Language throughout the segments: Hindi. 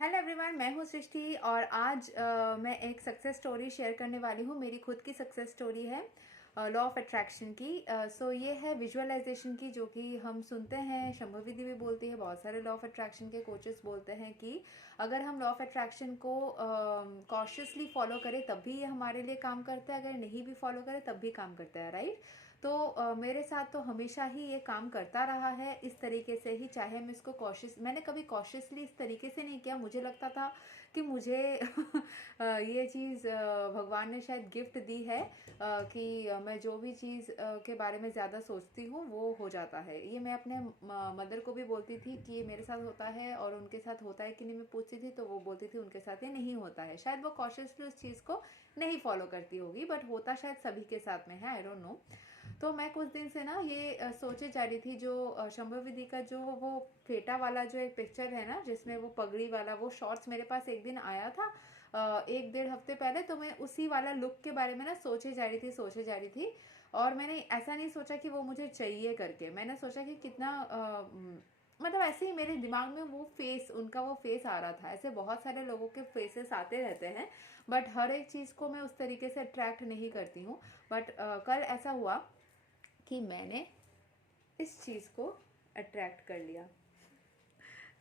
हेलो एवरीवन, मैं हूँ सृष्टि और आज मैं एक सक्सेस स्टोरी शेयर करने वाली हूँ। मेरी खुद की सक्सेस स्टोरी है लॉ ऑफ अट्रैक्शन की। सो ये है विजुअलाइजेशन की, जो कि हम सुनते हैं, शंभुविधि भी बोलती है, बहुत सारे लॉ ऑफ अट्रैक्शन के कोचेस बोलते हैं कि अगर हम लॉ ऑफ अट्रैक्शन को कॉशियसली फॉलो करें तब भी ये हमारे लिए काम करता है, अगर नहीं भी फॉलो करें तब भी काम करता है, राइट। तो मेरे साथ तो हमेशा ही ये काम करता रहा है इस तरीके से ही। चाहे मैं इसको मैंने कभी कॉशियसली इस तरीके से नहीं किया। मुझे लगता था कि मुझे ये चीज़ भगवान ने शायद गिफ्ट दी है, कि मैं जो भी चीज़ के बारे में ज़्यादा सोचती हूँ वो हो जाता है। ये मैं अपने मदर को भी बोलती थी कि ये मेरे साथ होता है और उनके साथ होता है कि नहीं, मैं पूछती थी तो वो बोलती थी उनके साथ ये नहीं होता है। शायद वो कॉशियसली उस चीज़ को नहीं फॉलो करती होगी, बट होता शायद सभी के साथ में है, आई डोंट नो। तो मैं कुछ दिन से ना ये सोचे जा रही थी, जो शंभुविधि का जो वो फेटा वाला जो एक पिक्चर है ना, जिसमें वो पगड़ी वाला वो शॉर्ट्स मेरे पास एक दिन आया था, 1-1.5 हफ्ते पहले। तो मैं उसी वाला लुक के बारे में ना सोचे जा रही थी। और मैंने ऐसा नहीं सोचा कि वो मुझे चाहिए करके, मैंने सोचा कि कितना मतलब ऐसे ही मेरे दिमाग में वो फेस, उनका वो फेस आ रहा था। ऐसे बहुत सारे लोगों के फेसेस आते रहते हैं, बट हर एक चीज़ को मैं उस तरीके से अट्रैक्ट नहीं करती हूँ। बट कल ऐसा हुआ कि मैंने इस चीज़ को अट्रैक्ट कर लिया,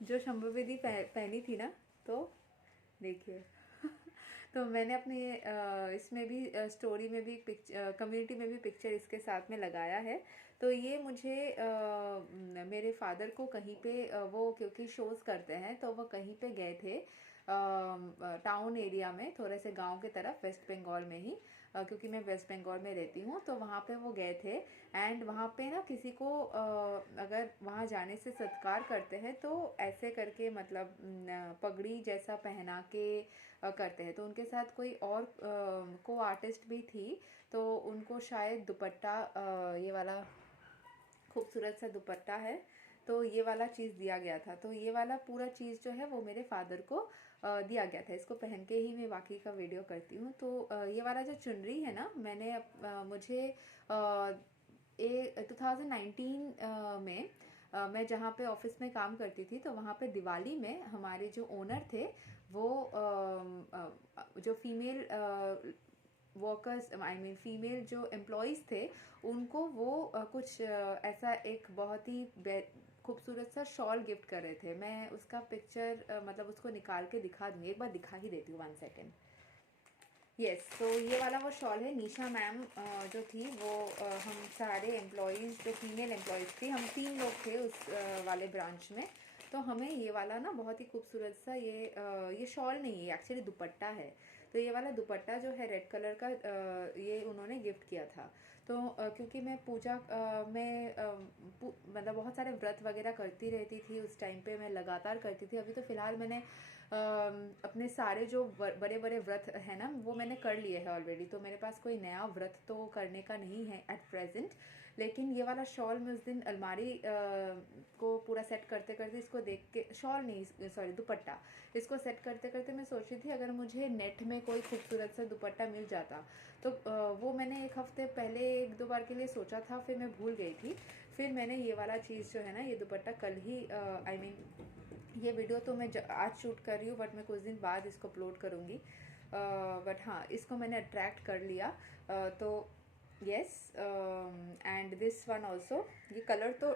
जो शंभुविधि पहनी थी ना। तो देखिए तो मैंने अपने इसमें भी स्टोरी में भी कम्युनिटी में भी पिक्चर इसके साथ में लगाया है। तो ये मुझे मेरे फादर को कहीं पे वो क्योंकि शोज़ करते हैं, तो वो कहीं पे गए थे टाउन एरिया में, थोड़े से गांव की तरफ, वेस्ट बंगाल में ही, क्योंकि मैं वेस्ट बंगाल में रहती हूँ। तो वहाँ पे वो गए थे। एंड वहाँ पे ना किसी को अगर वहाँ जाने से सत्कार करते हैं तो ऐसे करके, मतलब पगड़ी जैसा पहना के करते हैं। तो उनके साथ कोई और को आर्टिस्ट भी थी, तो उनको शायद दुपट्टा, ये वाला खूबसूरत सा दुपट्टा है, तो ये वाला चीज़ दिया गया था। तो ये वाला पूरा चीज़ जो है वो मेरे फादर को दिया गया था। इसको पहन के ही मैं बाकी का वीडियो करती हूँ। तो ये वाला जो चुनरी है ना, मैंने मुझे 2019 में मैं जहाँ पे ऑफिस में काम करती थी, तो वहाँ पे दिवाली में हमारे जो ओनर थे, वो जो female workers, I mean female जो एम्प्लॉयज़ थे, उनको वो कुछ ऐसा एक बहुत ही खूबसूरत सा शॉल गिफ्ट कर रहे थे। मैं उसका पिक्चर मतलब उसको निकाल के दिखा दूँगी, एक बार दिखा ही देती हूँ, 1 सेकेंड। यस, तो ये वाला वो शॉल है। निशा मैम जो थी वो हम सारे एम्प्लॉयज़, जो फीमेल एम्प्लॉयज़ थी, हम 3 लोग थे उस वाले ब्रांच में। तो हमें ये वाला ना बहुत ही खूबसूरत सा ये शॉल नहीं है, एक्चुअली दुपट्टा है। तो ये वाला दुपट्टा जो है रेड कलर का, ये उन्होंने गिफ्ट किया था। तो क्योंकि मैं पूजा में मतलब बहुत सारे व्रत वगैरह करती रहती थी उस टाइम पे, मैं लगातार करती थी। अभी तो फ़िलहाल मैंने अपने सारे जो बड़े बड़े व्रत है ना, वो मैंने कर लिए हैं ऑलरेडी। तो मेरे पास कोई नया व्रत तो करने का नहीं है एट प्रेजेंट। लेकिन ये वाला शॉल मैं उस दिन अलमारी को पूरा सेट करते करते, इसको देख के, शॉल नहीं सॉरी दुपट्टा, इसको सेट करते करते मैं सोच रही थी अगर मुझे नेट में कोई खूबसूरत सा दुपट्टा मिल जाता। तो वो मैंने 1 हफ्ते पहले 1-2 बार के लिए सोचा था, फिर मैं भूल गई थी। फिर मैंने ये वाला चीज़ जो है ना, ये दुपट्टा कल ही, आई मीन ये वीडियो तो मैं आज शूट कर रही हूँ, बट मैं कुछ दिन बाद इसको अपलोड करूँगी। बट हाँ, इसको मैंने अट्रैक्ट कर लिया। तो yes, and this one also, ये कलर तो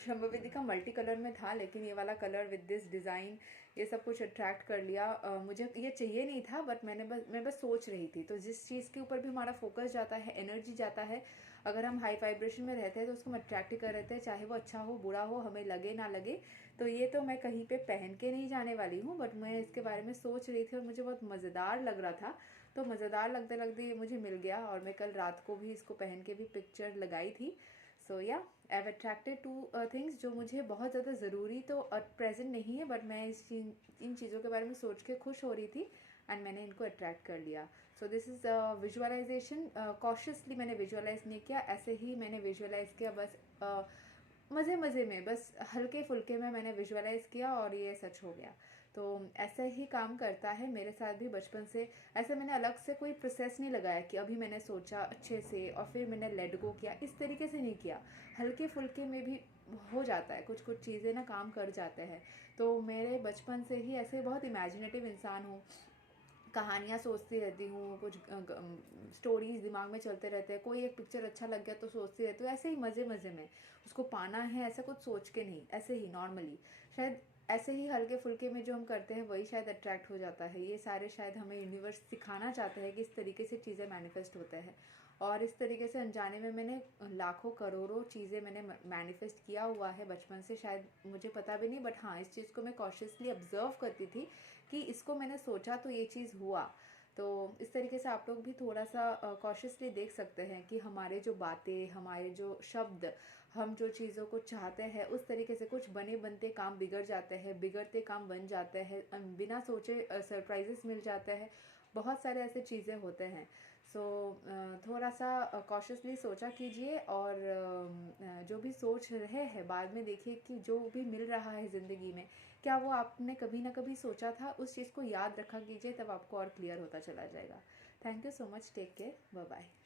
शंभुविधि का मल्टी कलर में था, लेकिन ये वाला कलर विद दिस डिज़ाइन, ये सब कुछ अट्रैक्ट कर लिया। मुझे ये चाहिए नहीं था, बट मैं बस सोच रही थी। तो जिस चीज़ के ऊपर भी हमारा फोकस जाता है, एनर्जी जाता है, अगर हम हाई वाइब्रेशन में रहते हैं तो उसको हम अट्रैक्ट कर रहते हैं, चाहे वो अच्छा हो बुरा हो, हमें लगे ना लगे। तो ये तो मैं कहीं पे पहन के नहीं जाने वाली हूँ, बट मैं इसके बारे में सोच रही थी और मुझे बहुत मज़ेदार लग रहा था। तो मज़ेदार लगते लगते ये मुझे मिल गया, और मैं कल रात को भी इसको पहन के भी पिक्चर लगाई थी। सो या, I have attracted two things जो मुझे बहुत ज़्यादा ज़रूरी तो प्रेजेंट नहीं है, बट मैं इन चीज़ों के बारे में सोच के खुश हो रही थी, एंड मैंने इनको अट्रैक्ट कर लिया। So this is visualisation. Cautiously मैंने विजुअलाइज नहीं किया, ऐसे ही मैंने विजुअलाइज किया, बस मज़े मज़े में, बस हल्के फुल्के में मैंने विजुअलाइज किया और ये सच हो गया। तो ऐसे ही काम करता है मेरे साथ भी बचपन से। ऐसे मैंने अलग से कोई प्रोसेस नहीं लगाया कि अभी मैंने सोचा अच्छे से और फिर मैंने लेट गो किया, इस तरीके से नहीं किया। हल्के फुल्के में भी हो जाता है, कुछ कुछ चीज़ें ना काम कर जाते हैं। तो मेरे बचपन से ही ऐसे बहुत इमेजिनेटिव इंसान हूँ, कहानियाँ सोचती रहती हूँ, कुछ स्टोरीज दिमाग में चलते रहते हैं, कोई एक पिक्चर अच्छा लग गया तो सोचती रहती हूँ, ऐसे ही मज़े मज़े में उसको पाना है, ऐसा कुछ सोच के नहीं, ऐसे ही नॉर्मली। शायद ऐसे ही हल्के फुल्के में जो हम करते हैं वही शायद अट्रैक्ट हो जाता है। ये सारे शायद हमें यूनिवर्स सिखाना चाहते हैं कि इस तरीके से चीज़ें मैनिफेस्ट होते हैं। और इस तरीके से अनजाने में मैंने लाखों करोड़ों चीज़ें मैंने मैनिफेस्ट किया हुआ है बचपन से, शायद मुझे पता भी नहीं, बट हाँ इस चीज़ को मैं कॉशियसली ऑब्जर्व करती थी कि इसको मैंने सोचा तो ये चीज़ हुआ। तो इस तरीके से आप लोग भी थोड़ा सा कॉशियसली देख सकते हैं कि हमारे जो बातें, हमारे जो शब्द, हम जो चीज़ों को चाहते हैं उस तरीके से कुछ बने बनते काम बिगड़ जाते हैं, बिगड़ते काम बन जाते हैं, बिना सोचे सरप्राइजेस मिल जाते हैं, बहुत सारे ऐसे चीज़ें होते हैं। सो थोड़ा सा कॉशियसली सोचा कीजिए, और जो भी सोच रहे हैं बाद में देखिए कि जो भी मिल रहा है ज़िंदगी में, क्या वो आपने कभी ना कभी सोचा था, उस चीज़ को याद रखा कीजिए, तब आपको और क्लियर होता चला जाएगा। Thank you so much, take care, bye bye.